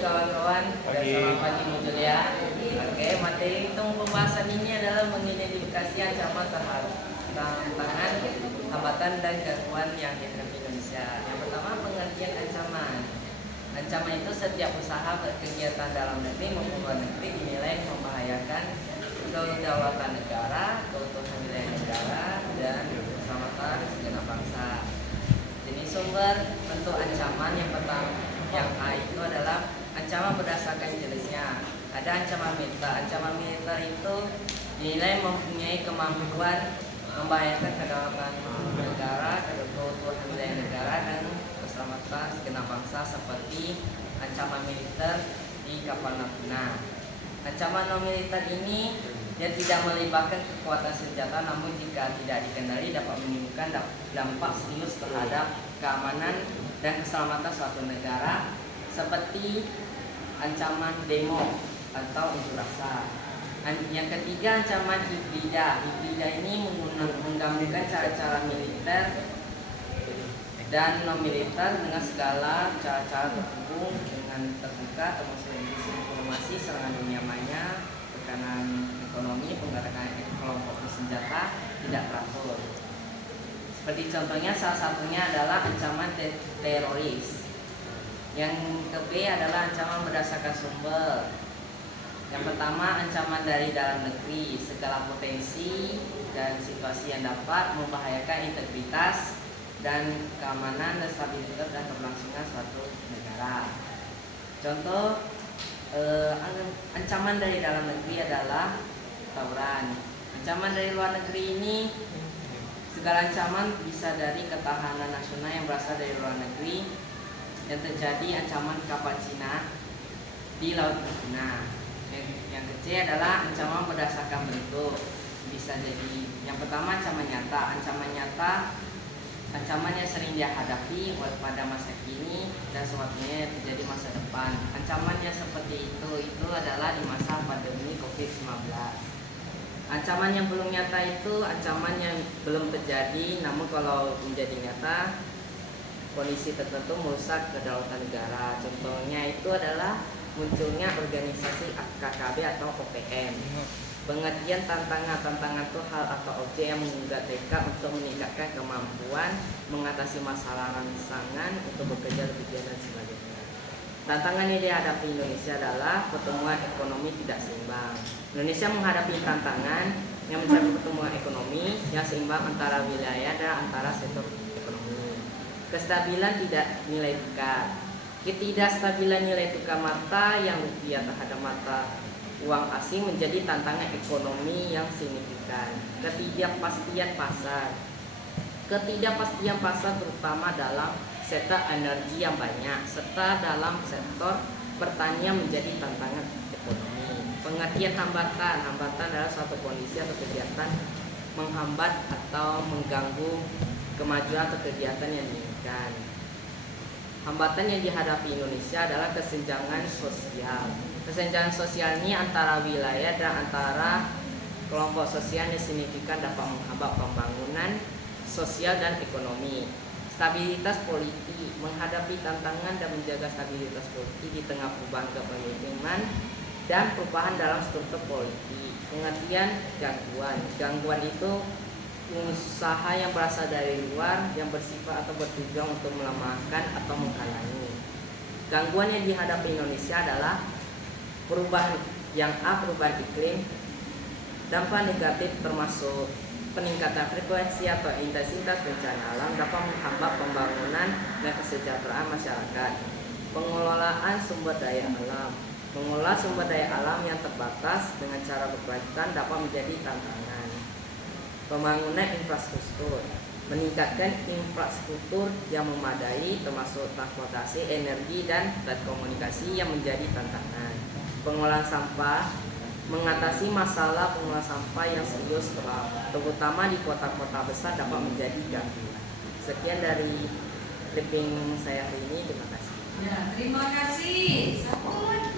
kawan-kawan, dan selamat pagi muncul ya. Oke, materi untuk pembahasan ini adalah mengidentifikasi ancaman terhadap tantangan, hambatan dan gangguan yang dihadapi Indonesia. Yang pertama, pengertian ancaman. Ancaman itu setiap usaha berkegiatan dalam negeri maupun luar negeri dinilai membahayakan kedaulatan negara, keutuhan wilayah negara, dan keselamatan segenap bangsa. Jenis sumber bentuk ancaman yang pertama, yang A itu adalah ancaman berdasarkan jenisnya. Ada ancaman militer. Ancaman militer itu dinilai mempunyai kemampuan membahayakan kedaulatan negara, keutuhan wilayah negara, dan keselamatan segenap bangsa, seperti ancaman militer di kapal Natuna. Ancaman non militer ini dia tidak melibatkan kekuatan senjata, namun jika tidak dikenali dapat menimbulkan dampak serius terhadap keamanan dan keselamatan suatu negara, seperti ancaman demo atau unjuk rasa. Yang ketiga, ancaman hibrida. Hibrida ini menggabungkan cara-cara militer dan non militer dengan segala cara-cara terhubung dengan terbuka, termasuk disinformasi, serangan dunia maya, tekanan ekonomi, penggerakan kelompok bersenjata tidak teratur. Seperti contohnya, salah satunya adalah ancaman teroris. Yang ke B adalah ancaman berdasarkan sumber. Yang pertama, ancaman dari dalam negeri. Segala potensi dan situasi yang dapat membahayakan integritas dan keamanan dan stabilitas dan keberlangsungan suatu negara. Contoh, ancaman dari dalam negeri adalah tawuran. Ancaman dari luar negeri ini, segala ancaman bisa dari ketahanan nasional yang berasal dari luar negeri, yang terjadi ancaman kapal Cina di Laut Natuna. Yang kecil adalah ancaman berdasarkan bentuk. Bisa jadi yang pertama, ancaman nyata. Ancaman yang sering dihadapi pada masa kini dan sewaktunya terjadi masa depan. Ancaman yang seperti itu adalah di masa pandemi COVID-19. Ancaman yang belum nyata itu ancaman yang belum terjadi, namun kalau menjadi nyata kondisi tertentu merusak kedaulatan negara. Contohnya itu adalah munculnya organisasi KKB atau OPM. Pengertian tantangan itu hal atau objek yang menggugah tekad untuk meningkatkan kemampuan mengatasi masalah rangsangan untuk bekerja lebih giat dan sebagainya. Tantangan yang dihadapi Indonesia adalah pertumbuhan ekonomi tidak seimbang. Indonesia menghadapi tantangan yang mencapai pertumbuhan ekonomi yang seimbang antara wilayah dan antara sektor ekonomi. Kestabilan tidak nilai tukar. Ketidakstabilan nilai tukar mata yang rupiah terhadap mata uang asing menjadi tantangan ekonomi yang signifikan. Ketidakpastian pasar terutama dalam sektor energi yang banyak serta dalam sektor pertanian menjadi tantangan ekonomi. Pengertian hambatan adalah suatu kondisi atau kegiatan menghambat atau mengganggu kemajuan atau kegiatan yang diinginkan. Hambatan yang dihadapi Indonesia adalah kesenjangan sosial. Kesenjangan sosial ini antara wilayah dan antara kelompok sosial yang signifikan dapat menghambat pembangunan sosial dan ekonomi. Stabilitas politik, menghadapi tantangan dan menjaga stabilitas politik di tengah perubahan kepemimpinan dan perubahan dalam struktur politik. Pengertian gangguan itu usaha yang berasal dari luar yang bersifat atau bertujuan untuk melemahkan atau menghalangi. Gangguan yang dihadapi Indonesia adalah perubahan iklim. Dampak negatif termasuk peningkatan frekuensi atau intensitas bencana alam dapat menghambat pembangunan dan kesejahteraan masyarakat. Pengelolaan sumber daya alam. Mengelola sumber daya alam yang terbatas dengan cara berkelanjutan dapat menjadi tantangan. Pembangunan infrastruktur. Meningkatkan infrastruktur yang memadai termasuk transportasi, energi, dan telekomunikasi yang menjadi tantangan. Pengolahan sampah. Mengatasi masalah pengolahan sampah yang serius terutama di kota-kota besar dapat menjadi gangguan. Sekian dari briefing saya hari ini. Terima kasih. Ya, terima kasih. Satu